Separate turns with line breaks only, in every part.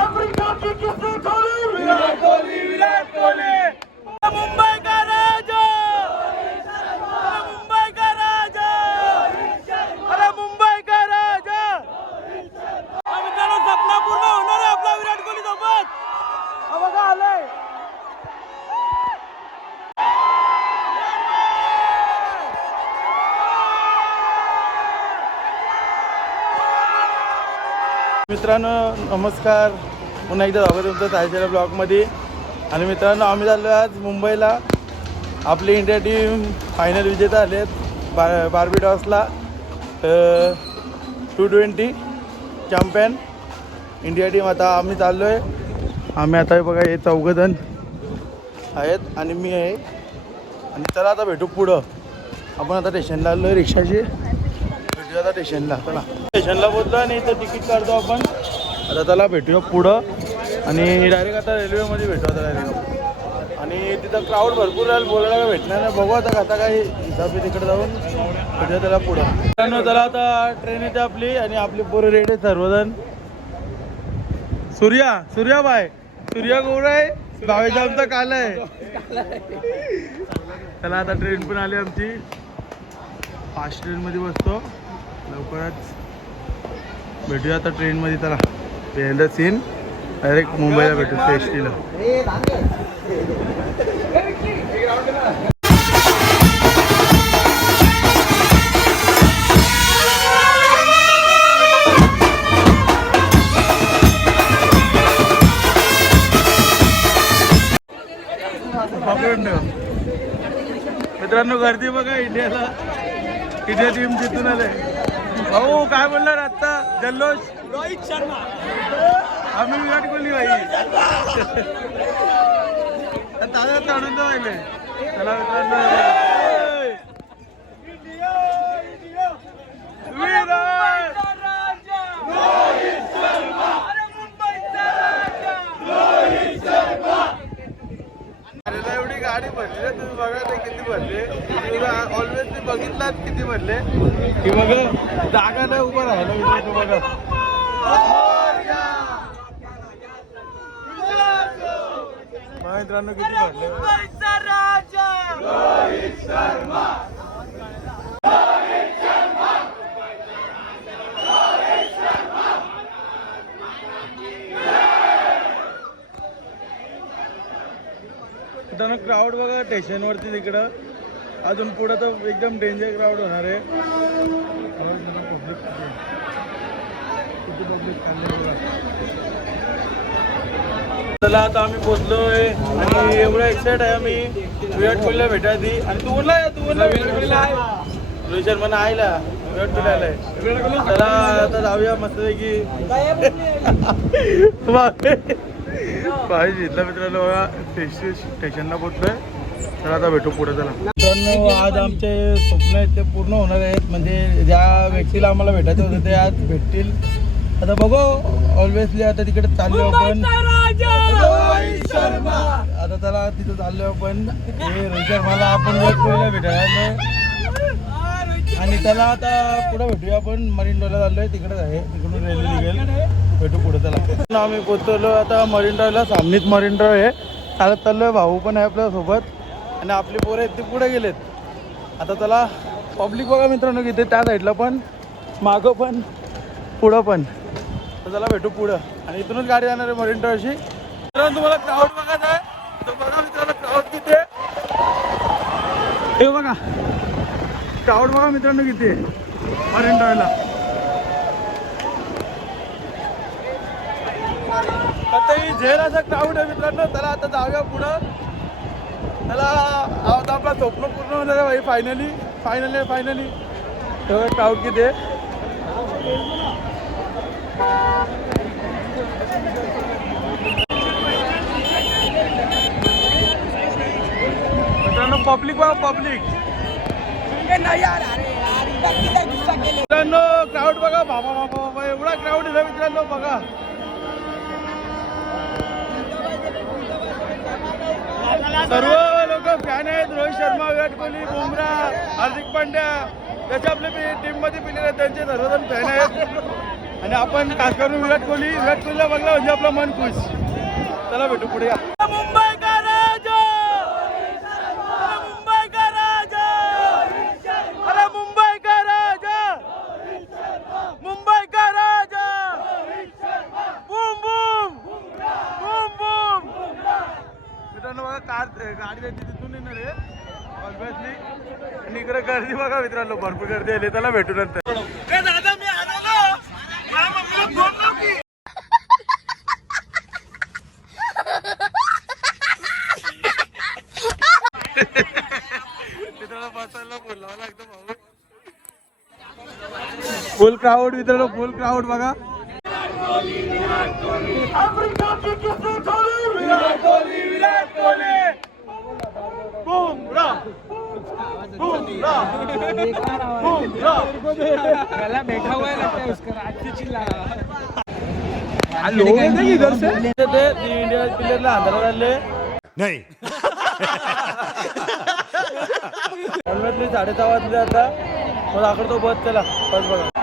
Africa की किस्से खोली विराट मित्रांनो नमस्कार. पुन्हा एकदा स्वागत तुमचं सायच्या ब्लॉगमध्ये. आणि मित्रांनो आम्ही चाललो आज मुंबईला. आपली इंडिया टीम फायनल विजेता आले आहेत बा बार्बिटॉसला two twenty champion India team. आता आम्ही चाललो आहे आम्ही आता हे बघा हे चौघजण आहेत आणि मी आहे. आणि चला आता भेटू पुढं. आपण आता स्टेशनला आलो आहे रिक्षाची भेटूया आता स्टेशनला. चला. स्टेशनला बोलतो आणि इथं तिकीट काढतो आपण. आता त्याला भेटूया पुढं. आणि डायरेक्ट आता रेल्वेमध्ये भेटू आता डायरेक्ट आणि तिथं क्राऊड भरपूर राहील बोलायला काय भेटणार नाही. बघू आता आता काही हिसाबी तिकडे जाऊन भेटूया त्याला पुढं. मित्रांनो, त्याला आता ट्रेन येते आपली आणि आपली पोरं रेडी आहे सर्वजण. सूर्या सूर्या बाय. सूर्या गौर आहे? भावेचा आमचा काल आहे. त्याला आता ट्रेन पण आली आमची. फास्ट ट्रेनमध्ये बसतो. लवकरच भेटूया आता ट्रेनमध्ये त्याला पहिल्यांदा सीन डायरेक्ट मुंबईला भेटू एस टीला मित्रांनो गर्दी बघा इंडियाला इंडिया टीम जिंकून आले भाऊ काय बोलणार आता जल्लोष? रोहित शर्मा. आम्ही विराट कोहली भाई. ताजा आनंद व्हायले चला मित्रांनो विराट! अरे ना एवढी गाडी भरली रे तुम्ही बघा ते किती भरले तुम्ही ऑलवेज ते बघितलात किती भरले की बघा जागा नाही उभं राहिलं मित्रांनो बघा बघा मित्रांनो किती भरले मित्रांनो क्राऊड बघा स्टेशनवरती तिकडं. अजून पुढं तर एकदम डेंजर क्राऊड होणार आहे. चला आता आम्ही पोचलोय आणि एवढं एक्साइट आहे आम्ही. विराट कोहलीला भेटायची आणि तू बोलला तू बोलला विराट कोहलीला आहे. रोहित शर्मा आयला. विराट कोहली आलाय. चला आता जाऊया मस्तपैकी. पाहिजे जिथला मित्रांनो बघा स्टेशन स्टेशनला पोचलोय तर आता भेटू पुढे चला. मित्रांनो आज आमचे स्वप्न आहेत ते पूर्ण होणार आहेत. म्हणजे ज्या व्यक्तीला आम्हाला भेटायचे होते ते आज भेटतील. आता बघू ऑलवेसली आता तिकडे चाललो आपण. आता त्याला तिथं चाललो आपण. हे रोहित शर्माला आपण कोहलीला भेटायला. आणि त्याला आता पुढे भेटूया आपण. मरीन ड्राईव्हला चाललोय. तिकडेच आहे. तिकडून रेल्वे निघेल. भेटू पुढे त्याला आम्ही पोचलो आता मरीन ड्राईव्हला सामनीत मरीन ड्राईव्ह आहे. चालत चाललोय. भाऊ पण आहे आपल्यासोबत आणि आपली पोरं आहेत ते पुढे गेलेत. आता त्याला पब्लिक बघा मित्रांनो किती त्या साईडला पण मागं पण पुढं पण. तर त्याला भेटू पुढं. आणि इथूनच गाडी जाणार आहे मरीन ड्राईव्हशी मित्रांनो तुम्हाला क्राऊड बघायचा आहे. बघा मित्रांनो क्राऊड किती आहे. हे बघा. क्राऊड बघा मित्रांनो किती आहे. मरीन ड्राईव्हला आता ही झेल असा क्राऊड आहे मित्रांनो. त्याला आता जाऊया पुढं. आपला स्वप्न पूर्ण होणार आहे भाई. फायनली फायनली फायनली तेव्हा क्राऊड किती मित्रांनो पब्लिक बघा पब्लिक मित्रांनो क्राऊड बघा. बाबा बाबा बाबा एवढा क्राऊड आहे मित्रांनो बघा. सर्व फॅन आहेत. रोहित शर्मा विराट कोहली बुमरा हार्दिक पांड्या. त्याच्या आपल्या टीम टीममध्ये पिलेले आहेत. त्यांचे सर्वजण फॅन आहेत. आणि आपण खास करून विराट कोहली. विराट कोहलीला बघला म्हणजे आपलं मन खुश. चला भेटू पुढे. मुंबई गाडी आहे ऑब्विसली इकडे गर्दी बघा मित्रांनो भरपूर गर्दी आली. त्याला भेटू नंतर. मित्रांनो बसायला बोलावं लागतं भाऊ. फुल क्राऊड मित्रांनो फुल क्राऊड बघा. विराट कोहली विराट कोहली.
गला बैठा हुआ है लगता उसका रात से चिल्ला रहा
लोग इधर से ते इंडिया प्लेयरला आंध्र झाले
नहीं.
ऑलरेडी साडे सहा वाजले आता. मग दाखवतो बस त्याला बस बघा.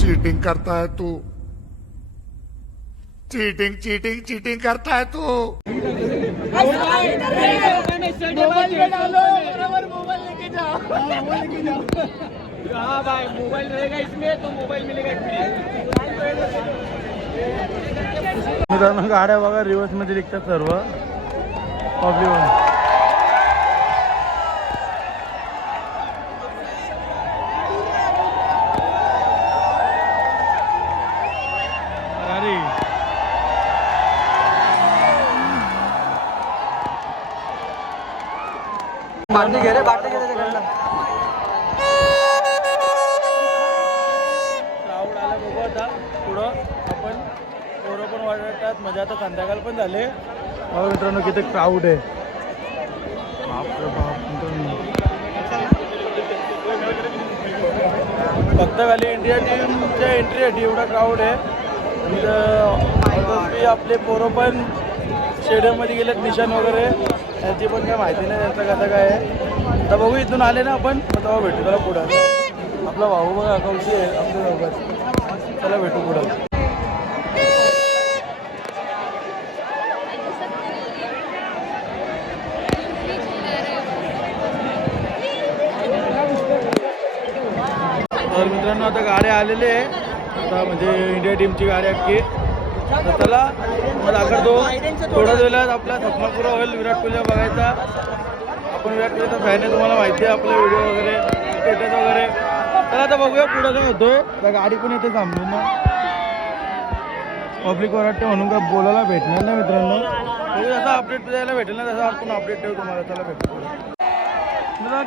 चीटिंग करता है तू। चीटिंग चीटिंग चीटिंग करता है तू।
हाँ भाई, मोबाइल रहेगा इसमें तो मोबाइल मिलेगा
मित्रांनो गाड्या बघा रिवर्समध्ये निघतात सर्व. पब्लिक
बाटली घे रे बाटली
म्हणजे आता संध्याकाळ पण झाले. बघा मित्रांनो किती क्राऊड आहे. फक्त खाली इंडिया टीमच्या एंट्रीसाठी एवढा क्राऊड आहे. आपले पोरं पण स्टेडियममध्ये गेलेत निशान वगैरे. त्यांची पण काय माहिती नाही त्यांचं कसं काय आहे. तर बघू इथून आले ना आपण तेव्हा भेटू. त्याला पुढं. आपला भाऊ बघा कौशी आहे आपल्या त्याला भेटू पुढं. मित्रांनो आता गाड्या आलेले आहे आता म्हणजे इंडिया टीमची गाडी अख्खी. तर चला मग दाखवतो थोड्या वेळात आपला सपना पुरा होईल विराट कोहलीला बघायचा. आपण विराट कोहलीचा फॅन आहे तुम्हाला माहिती आहे आपले व्हिडिओ वगैरे स्टेटस वगैरे. चला आता बघूया पुढं काय होतोय. त्या गाडी पण येते थांबून ना. पब्लिक वाटते म्हणून काय बोलायला भेटणार नाही मित्रांनो. जसं जसा अपडेट द्यायला भेटेल ना तसा आपण अपडेट ठेवू तुम्हाला. त्याला भेटतो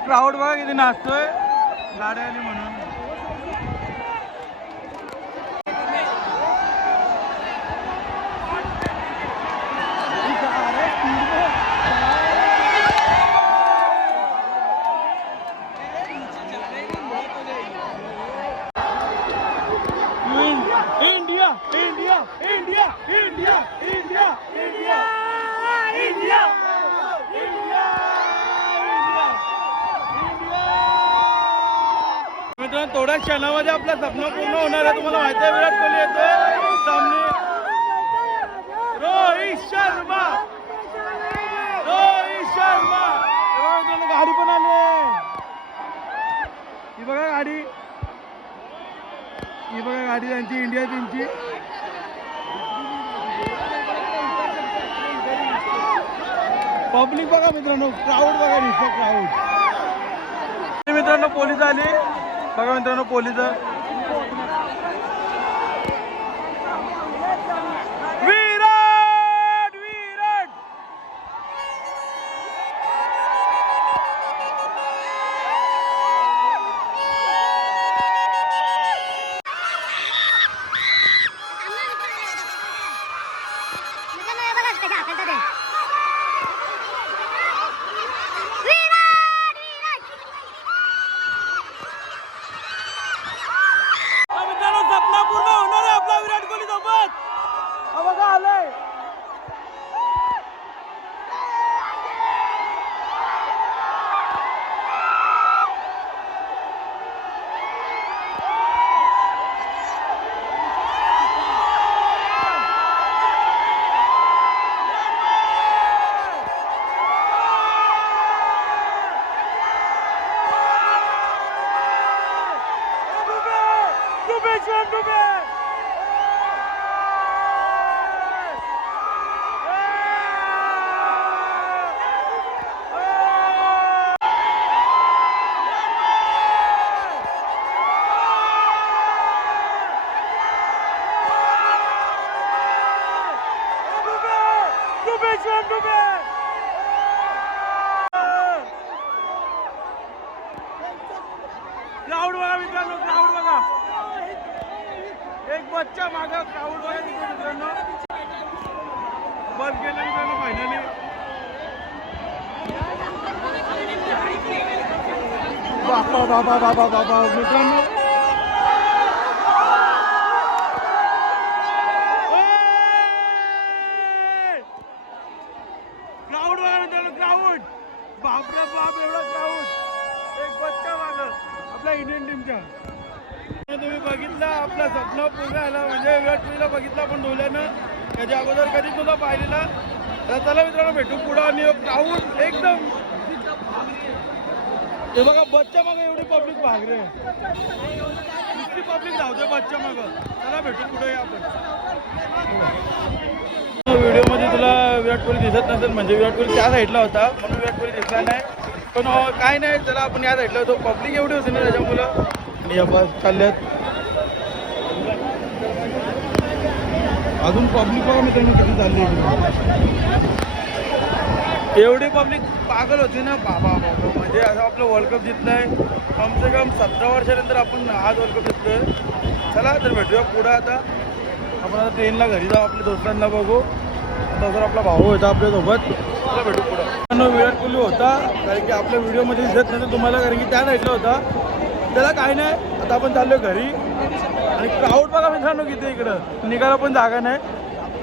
क्राऊड बघा किती नाचतोय. गाड्या आली म्हणून. India India India India India India India मित्रांनो थोड्या क्षणामध्ये आपलं स्वप्न पूर्ण होणार आहे. तुम्हाला माहिती आहे विराट कोहली येतोय. सामने. रोहित शर्मा. रोहित शर्मा. गाडी पण आली ती बघा गाडी. ही बघा गाडी त्यांची इंडिया टीमची पब्लिक बघा मित्रांनो क्राऊड बघा दिसतं क्राऊड मित्रांनो पोलीस आली. बघा मित्रांनो पोलीस क्राऊड बघा मित्रांनो क्राऊड बघा. एक बच्चा मागा क्राऊड बघा मित्रांनो. बस गेले मित्रांनो फायनली बाबा बाबा बाबा बाबा मित्रांनो. क्राऊड बघा मित्रांनो क्राऊड बापरे बाप एवढा क्राऊड एक बच्चा मागं आपल्या इंडियन टीमच्या तुम्ही बघितला आपला स्वप्न पूर्ण आला म्हणजे विराट कोहलीला बघितला पण डोल्यानं त्याच्या अगोदर कधी तुला पाहिलेला. तर चला मित्रांनो भेटू पुढं आणि क्राऊड एकदम. हे बघा बच्चा मागं एवढी पब्लिक भागरे इतकी पब्लिक धावते बच्चा मागं. चला भेटू पुढे या आपण. व्हिडिओमध्ये तुला विराट कोहली दिसत नसेल म्हणजे विराट कोहली त्या साईडला होता म्हणून विराट कोहली दिसला नाही. पण काय नाही चला आपण याद ऐकलं तो पब्लिक एवढी होती ना त्याच्यामुळं. आणि या बस चालल्यात. अजून पब्लिक बघा मित्रांनो किती चालली एवढी पब्लिक पागल होती ना. बाबा बाबा म्हणजे असं आपलं वर्ल्ड कप जिंकलंय कम से कम सतरा वर्षानंतर आपण आज वर्ल्ड कप जिंकलोय चला तर भेटूया पुढं आता. आपण आता ट्रेनला घरी जाऊ आपल्या दोस्तांना बघू. आता जर आपला भाऊ होता आपल्यासोबत चला भेटू पुढं विराट कोहली होता कारण की आपल्या व्हिडिओमध्ये दिसत नव्हतं तुम्हाला कारण की त्या ऐकलं होता. त्याला काय नाही आता आपण चाललो घरी. आणि क्राऊड बघा मित्रांनो किती इकडं. निघायला पण जागा नाही.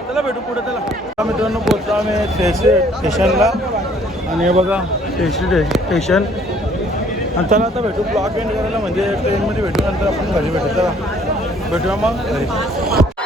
त्याला भेटू पुढे त्याला मित्रांनो पोहोचतो आम्ही स्टेशन स्टेशनला आणि हे बघा स्टेशन स्टेशन आणि त्याला आता भेटू ब्लॉक एंड करायला म्हणजे ट्रेनमध्ये भेटू नंतर आपण घरी भेटू. त्याला भेटूया मग.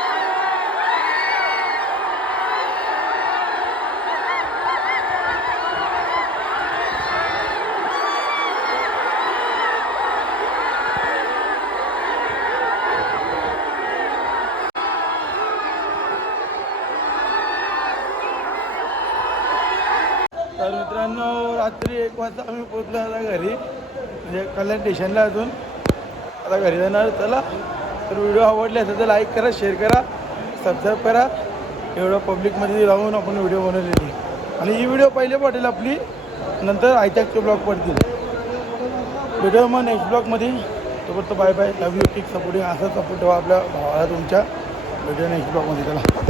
तर मित्रांनो रात्री एक वाजता आम्ही पोचलो आता घरी. म्हणजे कल्याण स्टेशनला अजून. आता घरी जाणार. चला. तर व्हिडिओ आवडले असेल तर लाईक करा शेअर करा सबस्क्राईब करा. एवढं पब्लिकमध्ये राहून आपण व्हिडिओ बनवलेली. आणि ही व्हिडिओ पहिले पडेल आपली नंतर आयटॅकचे ब्लॉग पडतील. व्हिडिओ मग नेक्स्ट ब्लॉगमध्ये तोपर्यंत बाय बाय लव्ह यू किक सपोर्टिंग असं सपोर्ट ठेवा आपल्या भावाला तुमच्या. व्हिडिओ नेक्स्ट ब्लॉगमध्ये चला.